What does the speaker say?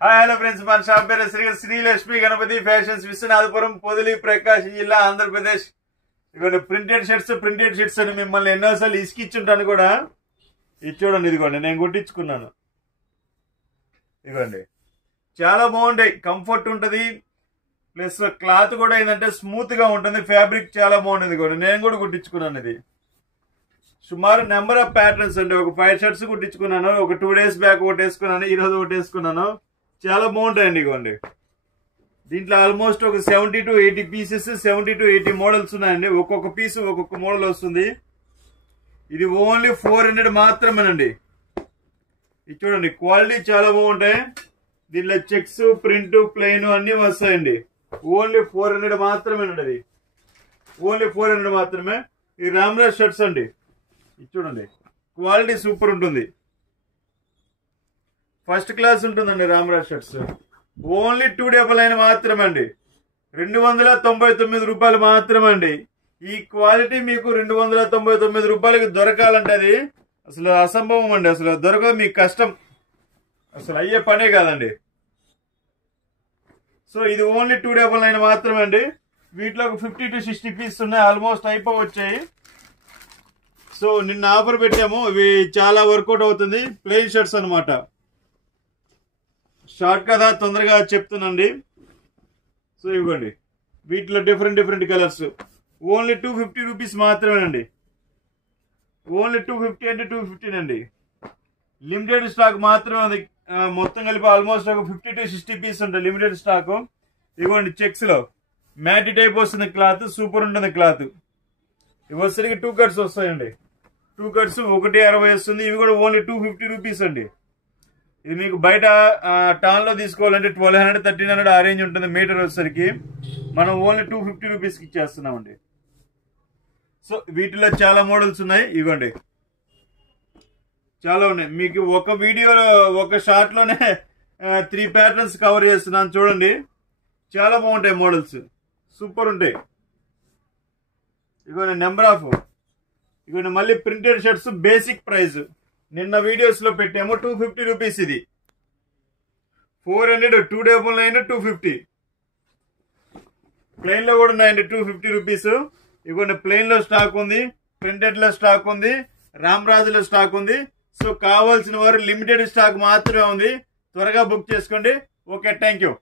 Hi hello friends, మన shop పేరు Srilakshmi Ganapati fashions, Viswanathapuram, Podili, ప్రకాశం జిల్లా, ఆంధ్రప్రదేశ్. ఇదిగోండి ప్రింటెడ్ షర్ట్స్ అని మిమ్మల్ని ఎన్నోసార్లు ఇసుకిచ్చుంటాను కూడా. ఇది చూడండి, ఇదిగోండి నేను కుట్టించుకున్నాను. ఇదిగోండి చాలా బాగుంటాయి, కంఫర్ట్ ఉంటుంది, ప్లస్ క్లాత్ కూడా ఏంటంటే స్మూత్ గా ఉంటుంది, ఫ్యాబ్రిక్ చాలా బాగుంటుంది. ఇదిగోండి నేను కూడా కుట్టించుకున్నాను. ఇది సుమారు నెంబర్ ఆఫ్ ప్యాటర్న్స్ అండి. ఒక 5 షర్ట్స్ కుట్టించుకున్నాను. ఒక 2 డేస్ బ్యాక్ ఒకటి వేసుకున్నాను, ఈ రోజు ఒకటి వేసుకున్నాను. చాలా బాగుంటాయండి. ఇవ్వండి దీంట్లో ఆల్మోస్ట్ ఒక 70 to 80 పీసెస్, 70 to 80 మోడల్స్ ఉన్నాయండి. ఒక్కొక్క పీస్ ఒక్కొక్క మోడల్ వస్తుంది. ఇది ఓన్లీ 400 మాత్రమేనండి. ఇది చూడండి, క్వాలిటీ చాలా బాగుంటాయి. దీంట్లో చెక్స్, ప్రింట్, ప్లెయిన్ అన్ని వస్తాయండి. ఓన్లీ 400 మాత్రమేనండి. అది ఓన్లీ 400 మాత్రమే. ఈ రామ్రాజ్ షర్ట్స్ అండి. ఇది చూడండి, క్వాలిటీ సూపర్ ఉంటుంది, ఫస్ట్ క్లాస్ ఉంటుందండి. రామ్రాజ్ షర్ట్స్ ఓన్లీ 299 మాత్రమే అండి. 299 రూపాయలు మాత్రమే అండి. ఈ క్వాలిటీ మీకు 299 రూపాయలకి దొరకాలంటే అది అసలు అసంభవం అండి. అసలు దొరకదు, మీకు కష్టం, అసలు అయ్యే పనే కాదండి. సో ఇది ఓన్లీ 299 మాత్రమే అండి. వీటిలో ఒక 50 to 60 పీస్ ఉన్నాయి, ఆల్మోస్ట్ అయిపోవచ్చాయి. సో నిన్న ఆఫర్ పెట్టాము, ఇవి చాలా వర్కౌట్ అవుతుంది. ప్లెయిన్ షర్ట్స్ అనమాట. షార్ట్ కదా, తొందరగా చెప్తానండి. సో ఇవ్వండి, వీటిలో డిఫరెంట్ కలర్స్. ఓన్లీ 250 రూపీస్ మాత్రమేనండి. ఓన్లీ 250 అంటే 215 అండి. లిమిటెడ్ స్టాక్ మాత్రమే అది. మొత్తం కలిపి ఆల్మోస్ట్ ఒక 50 to 60 పీస్ ఉంటాయి లిమిటెడ్ స్టాక్. ఇవ్వండి చెక్స్ లో మ్యాటి టైప్ వస్తుంది క్లాత్, సూపర్ ఉంటుంది క్లాత్. ఇవి వచ్చేసరికి 2 కట్స్ వస్తాయండి. 2 కట్స్ 160 వస్తుంది. ఇవి కూడా ఓన్లీ 250 రూపీస్ అండి. ఇది మీకు బయట టాన్ లో తీసుకోవాలంటే 1200, 1300 ఆ రేంజ్ ఉంటుంది మీటర్ వచ్చేసరికి. మనం ఓన్లీ 250 రూపీస్కి ఇచ్చేస్తున్నామండి. సో వీటిలో చాలా మోడల్స్ ఉన్నాయి. ఇవ్వండి చాలా ఉన్నాయి. మీకు ఒక వీడియోలో ఒక షార్ట్ లోనే 3 ప్యాటర్న్స్ కవర్ చేస్తున్నాను. చూడండి చాలా బాగుంటాయి మోడల్స్, సూపర్ ఉంటాయి. ఇవ్వండి నెంబర్ ఆఫ్. ఇవ్వండి మళ్ళీ ప్రింటెడ్ షర్ట్స్ బేసిక్ ప్రైస్ నిన్న వీడియోస్ లో పెట్టాము, 250 రూపీస్. ఇది 400, 299, 250. ప్లెయిన్ లో కూడా ఉన్నాయండి 250 రూపీస్. ఇవ్వండి ప్లెయిన్ లో స్టాక్ ఉంది, ప్రింటెడ్ లో స్టాక్ ఉంది, రామ్రాజ్ లో స్టాక్ ఉంది. సో కావాల్సిన వారు లిమిటెడ్ స్టాక్ మాత్రమే ఉంది, త్వరగా బుక్ చేసుకోండి. Okay, thank you.